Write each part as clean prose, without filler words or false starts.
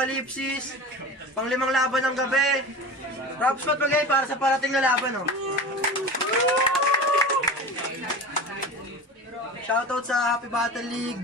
Apocalypsis, pang-5 laban ng gabi. Rap spot bagay para sa parating na laban, oh. Shoutout sa Happy Battle League,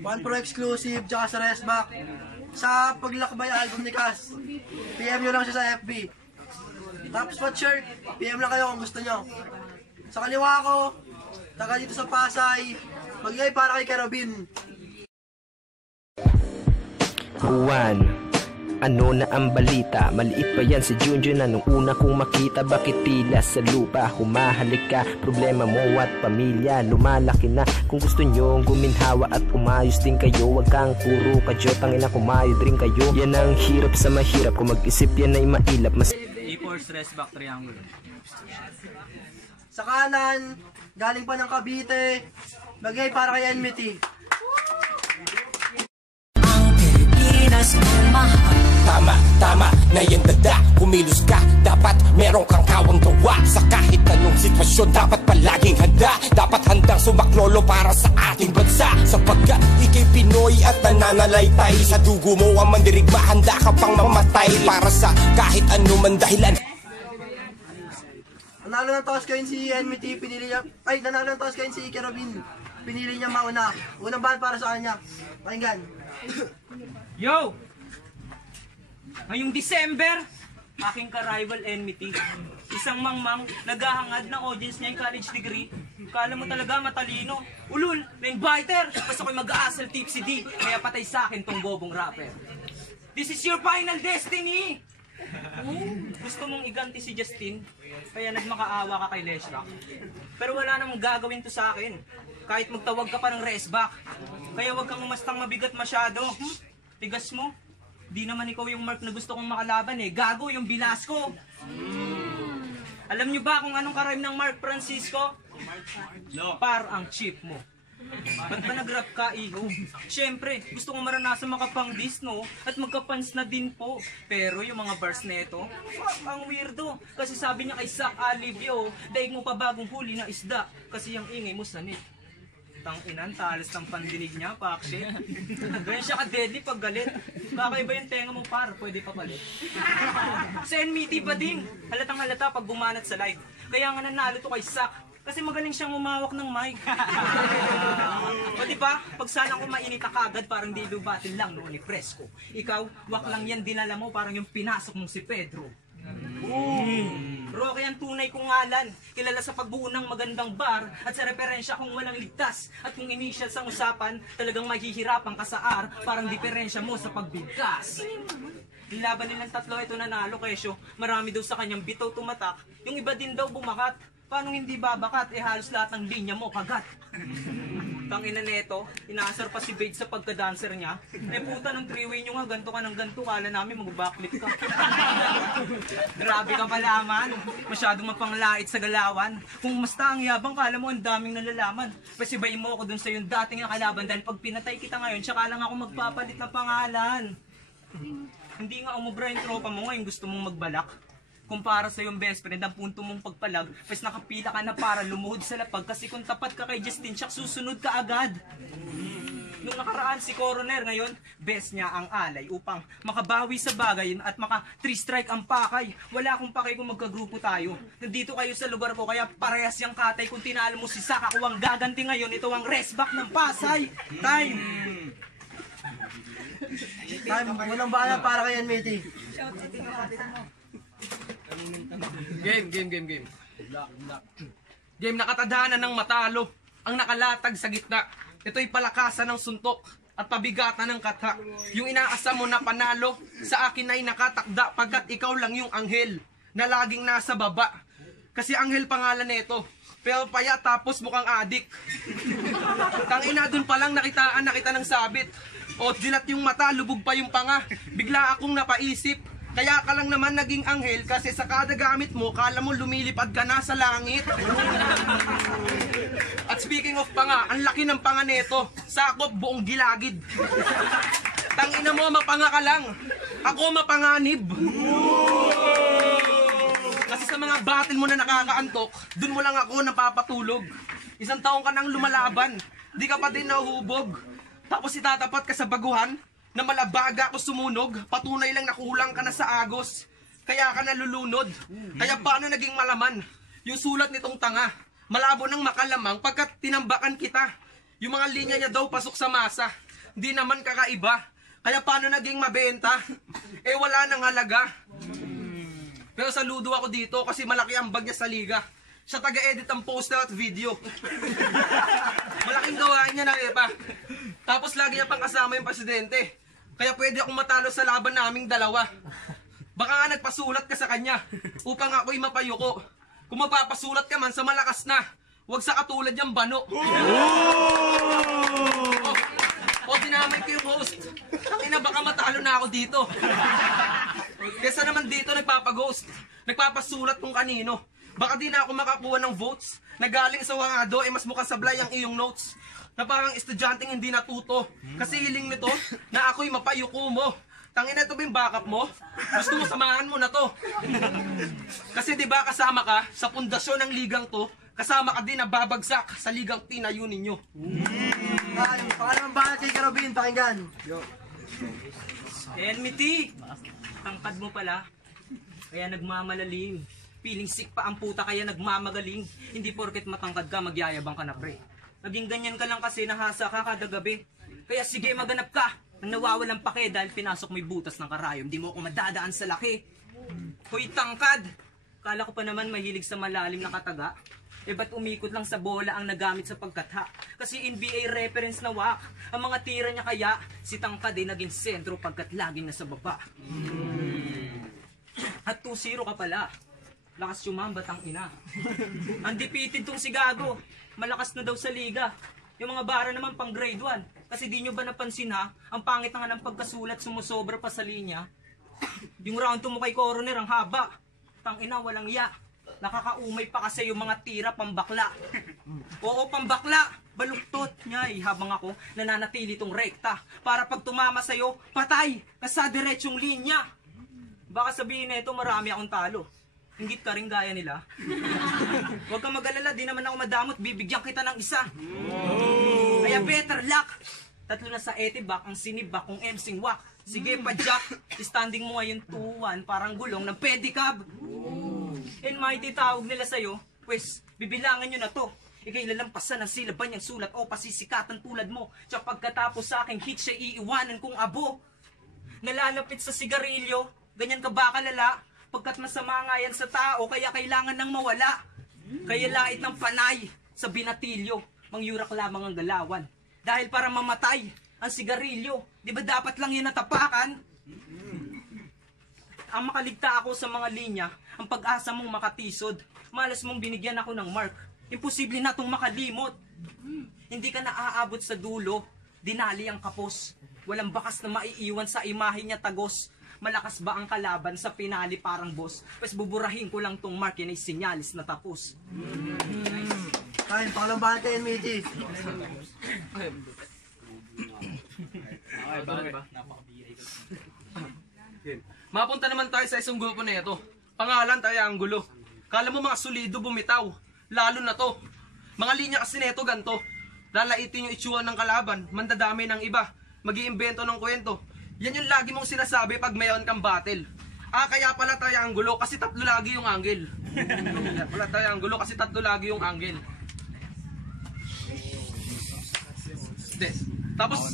One Pro Exclusive, tsaka sa Resback. Sa Paglakbay album ni Cass, PM nyo lang siya sa FB. Rap spot shirt, PM lang kayo kung gusto nyo. Sa kaliwa ko, taga dito sa Pasay, magbigay para kay Carabin. Juan, ano na ang balita? Maliit pa yan si Junjun na nung una kong makita. Bakit tila sa lupa humahalik ka? Problema mo at pamilya lumalaki na. Kung gusto nyo guminhawa at umayos din kayo, wag kang puro kadyo, tangina kumayo din kayo. Yan ang hirap sa mahirap, kung mag-isip yan ay mailap. E-Force Resback Triangle. Sa kanan, galing pa ng Cavite, bagay para kay Enmity. Tama, tama na yan dada. Kumilos ka, dapat meron kang kawang gawa. Sa kahit anong sitwasyon, dapat palaging handa. Dapat handang sumaklolo para sa ating bansa. Sapagkat ikay Pinoy at nananalaytay. Sa dugo mo ang mandirigma, handa ka pang mamatay. Para sa kahit anuman dahilan. Nanalo ng toss coin si Enmity, pinili niya, ay nanalo ng toss coin si Carabin. Pinili niya mauna. Unang ban para sa kanya. Pakinggan. Yo! Ngayong December, aking ka-rival Enmity. Isang mangmang, naghahangad ng audience niya yung college degree. Kala mo talaga matalino. Ulul, na-inviter. Basta ko'y mag-aasal tipsy D. Kaya patay sa akin tong bobong rapper. This is your final destiny! Gusto mong iganti si Justin, kaya nagmakaawa ka kay Leshrock. Pero wala namang gagawin to sa akin. Kahit magtawag ka pa ng Resback. Kaya wag kang umastang mabigat masyado. Tigas mo. Di naman ikaw yung Mark na gusto kong makalaban eh. Gago yung Bilasco. Alam nyo ba kung anong karime ng Mark Francisco? No. Par ang chip mo. Ba't ba nag-rap ka, iho? Siyempre, gusto kong maranasan makapang-dis, no? At magkapans na din po. Pero yung mga bars neto, fuck, ang weirdo. Kasi sabi niya kay Sak Alivio, daig mo pa bagong huli na isda. Kasi yung ingay mo sanit. Tang-inan, talas ng pandinig niya, pakshit. Ganyan siya ka-deadly pag galit. Kakaiba yung tenga mo, par, pwede pa palit. Sa Enmity pa din, halatang halata pag bumanat sa live. Kaya nga nanalo to kay Sak. Kasi magaling siyang umawak ng mic. O diba, pag sana ko mainit na kagad, parang di lubatin lang noon ni Fresco. Ikaw, wak lang yan dinala mo, parang yung pinasok mong si Pedro. Rocky ang tunay kong ngalan, kilala sa pagbuo ng magandang bar at sa referensya kung walang ligtas. At kung initial sa usapan, talagang mahihirapan ka sa R, parang diferensya mo sa pagbigkas. Laban nilang tatlo, ito nanalo kesyo. Marami daw sa kanyang bitaw tumatak, yung iba din daw bumakat. Paano hindi babakat? Eh halos lahat ng linya mo kagat. Tangina neto, inaasar pa si Bade sa pagka-dancer niya. Eh puta ng three-way nyo nga, ganto ka ng ganto. Kala namin mag-backflip ka. Grabe ka palaman. Masyadong mapanglait sa galawan. Kung masta ang yabang, kala mo ang daming nalalaman. Pasibayin mo ako dun sa yung dating kalaban. Dahil pag pinatay kita ngayon, tsaka lang ako magpapalit ng pangalan. Hindi nga umubra yung tropa mo ngayon, gusto mong magbalak. Kumpara sa yung best friend, ang punto mong pagpalag, pues nakapila ka na para lumuhod sa lapag. Kasi kung tapat ka kay Justin, siyak susunod ka agad. Nung nakaraan si Coroner, ngayon, best niya ang alay upang makabawi sa bagay at maka 3-strike ang pakay. Wala akong pakay kung magkagrupo tayo. Nandito kayo sa lugar ko, kaya parehas yung katay. Kung tinalo mo si Sak, ako ang gaganti ngayon. Ito ang Resback ng Pasay. Time! Time, walang bahala para kay Enmity. Game. Game nakatadhana ng matalo, ang nakalatag sa gitna. Ito'y palakasan ng suntok at pabigatan ng katha. Yung inaasam mo na panalo, sa akin ay nakatakda pagkat ikaw lang yung anghel na laging nasa baba. Kasi anghel pangalan nito, pero paya tapos mukhang adik. Tangina dun palang nakitaan na kita ng sabit. O dilat yung mata, lubog pa yung panga. Bigla akong napaisip, kaya ka lang naman naging anghel kasi sa kada gamit mo, kala mo lumilipad ka na sa langit. At speaking of panga, ang laki ng panga neto, sakop buong gilagid. Tangina mo, mapanga ka lang. Ako mapanganib. Kasi sa mga battle mo na nakakaantok, dun mo lang ako napapatulog. 1 taong ka nang lumalaban, di ka pa din nahuhubog. Tapos itatapat ka sa baguhan, na malabaga ako sumunog, patunay lang na kulang ka na sa agos. Kaya ka nalulunod. Kaya paano naging malaman yung sulat nitong tanga? Malabo ng makalamang pagkat tinambakan kita. Yung mga linya niya daw pasok sa masa. Di naman kakaiba. Kaya paano naging mabenta? Eh wala nang halaga. Pero saludo ako dito kasi malaki ang bag niya sa liga. Siya taga-edit ang poster at video. Malaking gawain niya na Epa. Tapos lagi niya pang kasama yung presidente. Kaya pwede akong matalo sa laban naming dalawa. Baka nga nagpasulat ka sa kanya upang ako'y mapayuko. Kung mapapasulat ka man sa malakas na, huwag sa katulad yung bano. O dinamay ko yung host. Ina, baka matalo na ako dito. Kesa naman dito nagpapaghost. Nagpapasulat kung kanino. Baka di na ako makakuha ng votes. Nagaling sa wangado, mas mukhang sablay ang iyong notes. Na parang estudyanteng hindi natuto. Kasi hiling nito na ako'y mapayuko mo. Tangina, ito ba yung backup mo? Gusto mo samahan mo na to. Kasi di ba kasama ka sa pundasyon ng ligang to, kasama ka din na babagsak sa ligang tinayo ninyo. Ay, pangalan ba kay Karobin? Pakinggan. Enmity! Tangkad mo pala. Kaya nagmamalalim. Feeling sick pa ang puta kaya nagmamagaling. Hindi porket matangkad ka, magyayabang ka na pre. Naging ganyan ka lang kasi nahasa ka kada gabi. Kaya sige maganap ka. Nang nawawalang pake dahil pinasok mo yung butas ng karayom. Di mo ako madadaan sa laki. Hoy tangkad! Kala ko pa naman mahilig sa malalim na kataga. Eh ba't umikot lang sa bola ang nagamit sa pagkatha? Kasi NBA reference na wak. Ang mga tira niya kaya, si tangkad ay naging sentro pagkat laging nasa baba. At 2-0 ka pala. Lakas sumamba tang ina. Undefeated tong si Gago. Malakas na daw sa liga. Yung mga bara naman pang grade 1. Kasi di nyo ba napansin ha? Ang pangit na nga ng pagkasulat sumusobra pa sa linya. Yung round 2 mo kay Coroner ang haba. Tang ina walang ya. Nakakaumay pa kasi yung mga tira pambakla. Oo pambakla. Baluktot niya habang ako nananatili tong rekta. Para pag tumama sa'yo, patay. Nasa diretsong linya. Baka sabihin na ito marami akong talo. Hinggit ka rin gaya nila. Huwag kang mag-alala, di naman ako madamot, bibigyan kita ng isa. Kaya better luck. 3 na sa etibak, ang sinibak kung emsing wak. Sige pa Jack, standing mo ngayon 2-1, parang gulong ng pedicab. And mighty tawag nila sa'yo, pues bibilangan nyo na to. Ika'y lalampasan ng silaban niyang sulat o pasisikatan tulad mo. Tsaka pagkatapos sa aking hit siya iiwanan kong abo. Nalalapit sa sigarilyo, ganyan ka ba kalala? Pagkat masama nga yan sa tao, kaya kailangan nang mawala. Kaya lait ng panay sa binatilyo, mangyurak lamang ang galawan. Dahil para mamatay ang sigarilyo, di ba dapat lang yan natapakan? Ang makaligta ako sa mga linya, ang pag-asa mong makatisod. Malas mong binigyan ako ng mark, imposible na itong makalimot. Hindi ka naaabot sa dulo, dinali ang kapos. Walang bakas na maiiwan sa imahe niya tagos. Malakas ba ang kalaban sa pinali parang boss? Pues buburahin ko lang tong mark, yan ay sinyalis na tapos. Ay, pangalan ba kay Enmity? Mapunta naman tayo sa isang grupo na ito. Pangalan Triangulo. Kala mo mga solido bumitaw. Lalo na to. Mga linya kasi neto ganto. Lalaitin yung itsura ng kalaban. Mandadami ng iba. Mag-iimbento ng kwento. Yan yung lagi mong sinasabi pag mayroon kang battle. Kaya pala triangulo kasi 3 lagi yung angle. Kaya pala triangulo kasi 3 lagi yung angle.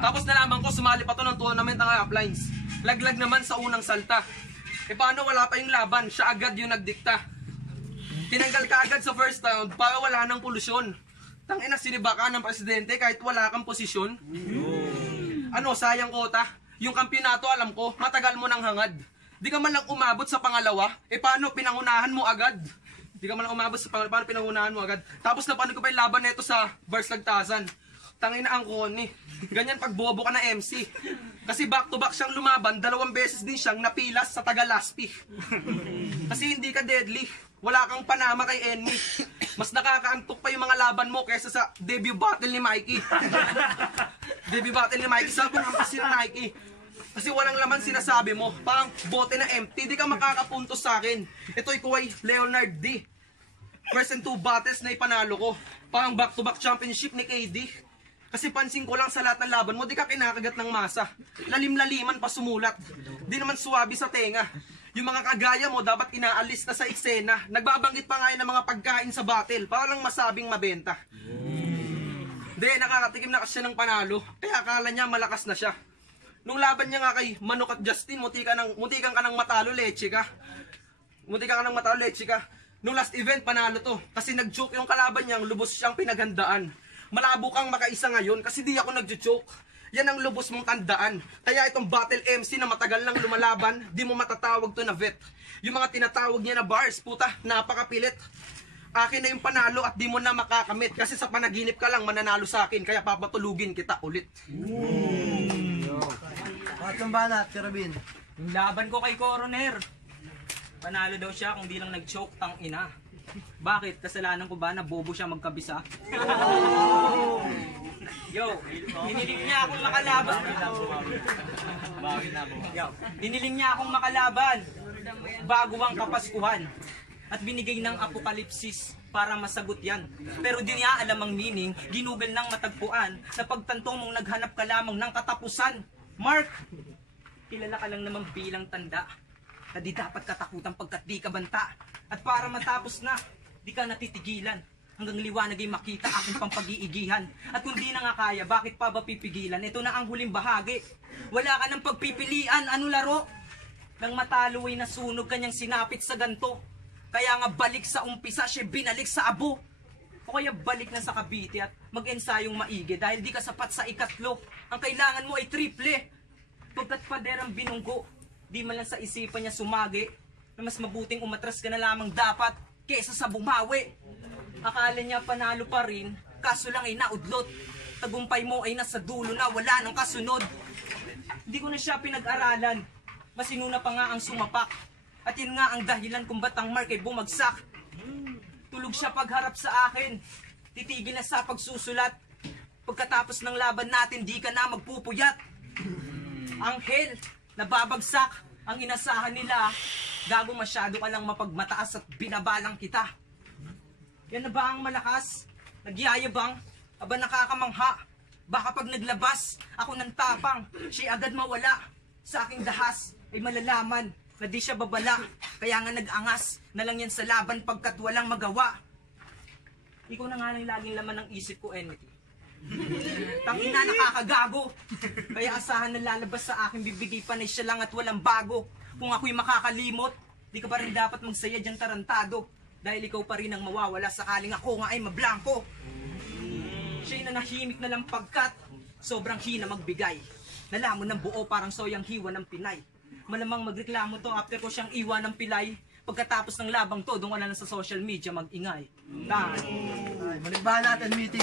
Tapos nalaman ko sumali pa to ng tournament ng uplines. Laglag naman sa unang salta. E paano wala pa yung laban? Siya agad yung nagdikta. Tinanggal ka agad sa first round para wala ng polusyon. Tangina sinibaka ng presidente kahit wala kang posisyon. Ano, sayang kota? Yung kampyonato alam ko, matagal mo nang hangad. Di ka man lang umabot sa pangalawa, paano pinangunahan mo agad? Di ka man lang umabot sa pangalawa, paano pinangunahan mo agad? Tapos napanood ko pa yung laban nito sa Bars Lagtasan. Tangina ang koni. Ganyan pag bobo ka na MC. Kasi back to back siyang lumaban, 2 beses din siyang napilas sa Tagalaspi. Kasi hindi ka deadly. Wala kang panama kay Enmy. Mas nakakaantok pa yung mga laban mo kaysa sa debut battle ni Mikey. Debut battle ni Mikey, sabong ang kasi ng Nike. Kasi walang laman sinasabi mo. Parang bote na empty, di ka makakapuntos sa akin. Ito'y kuway Leonard D. First and 2 battles na ipanalo ko. Parang back-to-back championship ni KD. Kasi pansin ko lang sa lahat ng laban mo, di ka kinakagat ng masa. Lalim-laliman pa sumulat. Di naman suwabi sa tenga. Yung mga kagaya mo, dapat inaalis na sa eksena. Nagbabanggit pa nga yun ng mga pagkain sa battle, para lang masabing mabenta. Di, nakakatikim na kasi siya ng panalo. Kaya akala niya malakas na siya. Nung laban niya nga kay Manok at Justin, muntikan ka ng matalo, leche ka. Muntikan ka ng matalo, leche ka. Nung last event, panalo to. Kasi nag-joke yung kalaban niyang lubos siyang pinaghandaan. Malabo kang makaisa ngayon kasi di ako nag-joke. Yan ang lubos mong tandaan. Kaya itong battle MC na matagal nang lumalaban, di mo matatawag to na vet. Yung mga tinatawag niya na bars, puta, napakapilit. Akin na yung panalo at di mo na makakamit. Kasi sa panaginip ka lang mananalo sa akin, kaya papatulugin kita ulit. Patrong Banat, Karabin. Yung laban ko kay Coroner, panalo daw siya kung di lang nag-choke, tang ina. Bakit? Kasalanan ko ba na bobo siya magkabisa? Yo, diniling niya akong makalaban. Yo, diniling niya akong makalaban bago ang Kapaskuhan at binigay ng apokalipsis para masagot yan. Pero di niya alam ang meaning, ginugol ng matagpuan na pagtantong mong naghanap ka lamang ng katapusan. Mark, kilala ka lang naman bilang tanda na di dapat katakutan pagkat di ka banta. At para matapos na, di ka natitigilan hanggang liwanag ay makita aking pampag-iigihan. At kung di na nga kaya, bakit pa ba pipigilan? Ito na ang huling bahagi. Wala ka ng pagpipilian, ano laro? Nang matalo ay nasunog kanyang sinapit sa ganto. Kaya nga balik sa umpisa, siya binalik sa abo. O kaya balik na sa Cavite at mag-ensayong maigi dahil di ka sapat sa ikatlo. Ang kailangan mo ay triple. Pagkat pader ang binunggo, di man lang sa isipan niya sumagi na mas mabuting umatras ka na lamang dapat kesa sa bumawi. Akala niya panalo pa rin, kaso lang ay naudlot. Tagumpay mo ay nasa dulo na, wala nang kasunod. Hindi ko na siya pinag-aralan, masinuna pa nga ang sumapak. At yun nga ang dahilan kung ba't ang Mark ay bumagsak. Tulog siya pagharap sa akin, titigil na sa pagsusulat. Pagkatapos ng laban natin, di ka na magpupuyat. Anghel, nababagsak ang inasahan nila. Gago, masyado ka lang mapagmataas at binabalang kita. Yan na ba ang malakas? Nagyayabang? Aba nakakamangha? Baka pag naglabas ako ng tapang, siya agad mawala. Sa aking dahas ay malalaman na di siya babala. Kaya nga nag-angas na lang yan sa laban pagkat walang magawa. Ikaw na nga lang laging laman ng isip ko, Enmity. Tangina, nakakagago. Kaya asahan na lalabas sa akin, bibigay pa na siya lang at walang bago. Kung ako'y makakalimot, di ka pa rin dapat magsaya dyan tarantado. Dahil ikaw pa rin ang mawawala sakaling ako nga ay mablangko. Siya'y nanahimik na lang pagkat sobrang hina magbigay. Nalamon ng buo parang soyang hiwa ng Pinay. Malamang magreklamo to after ko siyang iwan ng pilay. Pagkatapos ng labang to, doon ka na lang sa social media mag-ingay. Maligbanat and Miti.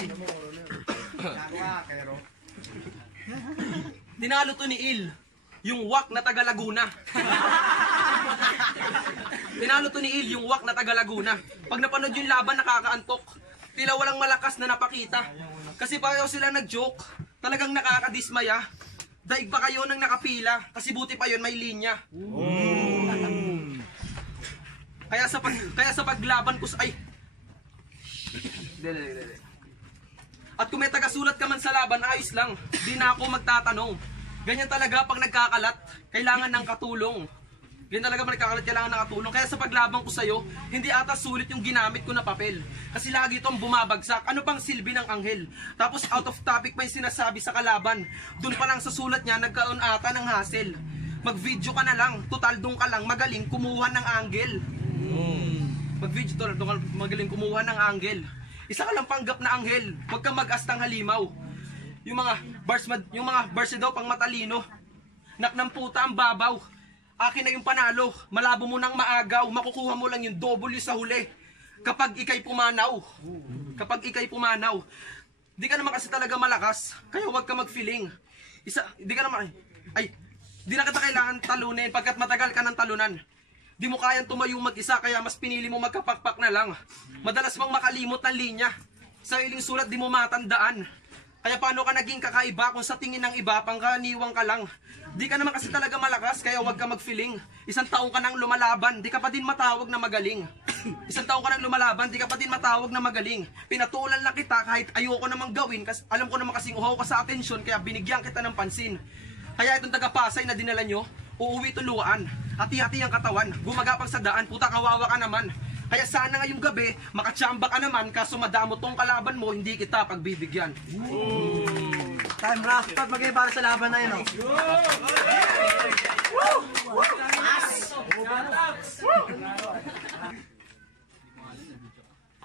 Tinalo to ni Il, yung wak na taga Laguna. Tinalo to ni Il, yung wak na taga Laguna. Pag napanood yung laban, nakakaantok. Tila walang malakas na napakita. Kasi pareho sila nag-joke. Talagang nakakadismaya. Daig pa kayo nang nakapila. Kasi buti pa yon may linya. Kaya sa paglaban ko sa... Ay! At kung may tagasulat ka man sa laban, ayos lang. Di na ako magtatanong. Ganyan talaga pag nagkakalat, kailangan ng katulong. Ganyan talaga pag nagkakalat, kailangan ng katulong. Kaya sa paglabang ko sa'yo, hindi ata sulit yung ginamit ko na papel. Kasi lagi itong bumabagsak. Ano pang silbi ng anghel? Tapos out of topic pa yung sinasabi sa kalaban. Doon pa lang sa sulat niya, nagkaroon ata ng hassle. Mag-video ka na lang, total doon ka lang magaling kumuha ng angle. Mag-video total doon ka magaling kumuha ng angle. Isa ka lang panggap na anghel, huwag kang mag-astang halimaw. Yung mga bars daw pang matalino. Nak ng puta ang babaw. Akin na yung panalo, malabo mo nang maagaw, makukuha mo lang yung W sa huli. Kapag ikay pumanaw. Di ka naman kasi talaga malakas, kaya huwag ka mag-feeling. Di na kita kailangan talunin pagkat matagal ka ng talunan. Di mo kayang tumayo mag-isa, kaya mas pinili mo magkapakpak na lang. Madalas mong makalimot ng linya. Sa iling sulat di mo matandaan. Kaya paano ka naging kakaiba kung sa tingin ng iba pangkaniwang ka lang? Di ka naman kasi talaga malakas, kaya huwag ka mag-feeling. 1 taong ka nang lumalaban, di ka pa din matawag na magaling. Isang taon ka nang lumalaban, di ka pa din matawag na magaling. Pinatulan lang kita kahit ayoko namang gawin, kasi alam ko naman kasing uhaw ka sa atensyon, kaya binigyan kita ng pansin. Kaya itong taga-Pasay na dinala nyo, uuwi tuluan. Hati-hati ang katawan, gumagapang sa daan, puta kawawa ka naman. Kaya sana ngayong gabi, makatsamba ka naman, kaso madamo tong kalaban mo, hindi kita pagbibigyan. Time rough pat magay para sa laban na yun, oh.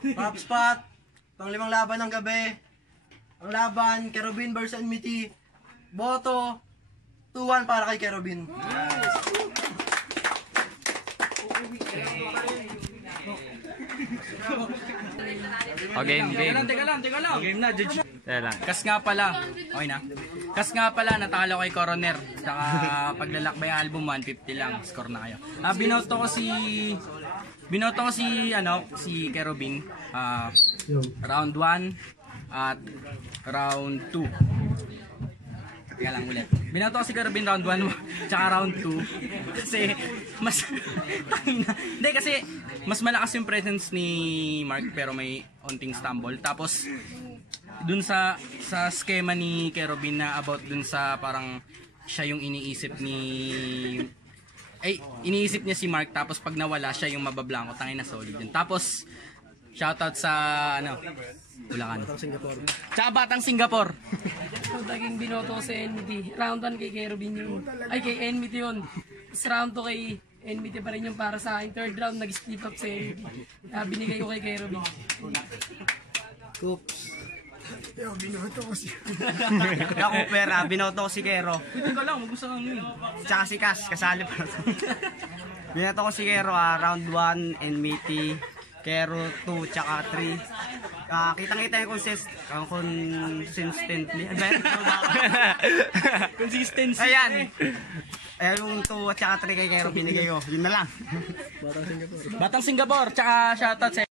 Pop spot, pang-5 laban ng gabi. Ang laban, Kerubin versus Enmity. Boto, 2-1 para kay Kerubin. Game. Teka lang. Game na, judge. Teka lang. Kas nga pala. Okay na. Kas nga pala, natalo kay Coroner. Tsaka paglalakbay ang album, 150 lang. Score na kayo. Binoto ko si Kerubin. Round 1 at round 2. Teka lang ulit. Binoto ko si Kerubin round 1 tsaka round 2. Kasi mas hindi kasi mas malakas yung presence ni Mark pero may onting stumble. Tapos dun sa schema ni Kerubin na about dun sa parang siya yung iniisip niya si Mark, tapos pag nawala siya yung mabablanko, tangin na solid yun. Tapos shoutout sa Bulacan. Tsaka Batang Singapore. So, naging binoto ko sa NMT. Round 1 kay Kerubin yun. Ay, kay NMT yun. Tapos round 2 kay NMT pa rin yung para sa akin. Third round, nag-step up sa NMT. Binigay ko kay Kerubin. Binoto ko si Kero. Teka lang, mag-gusto kang yun. Tsaka si Cass, kasali pa. Binoto ko si Kero, round 1, Enmity, Kero 2, tsaka 3. Kitang-kita yung consistently. Consistency. Ayan. Yung 2 at tsaka 3 kay Kero binigay ko. Yun na lang. Batang Singapore, tsaka shoutout sa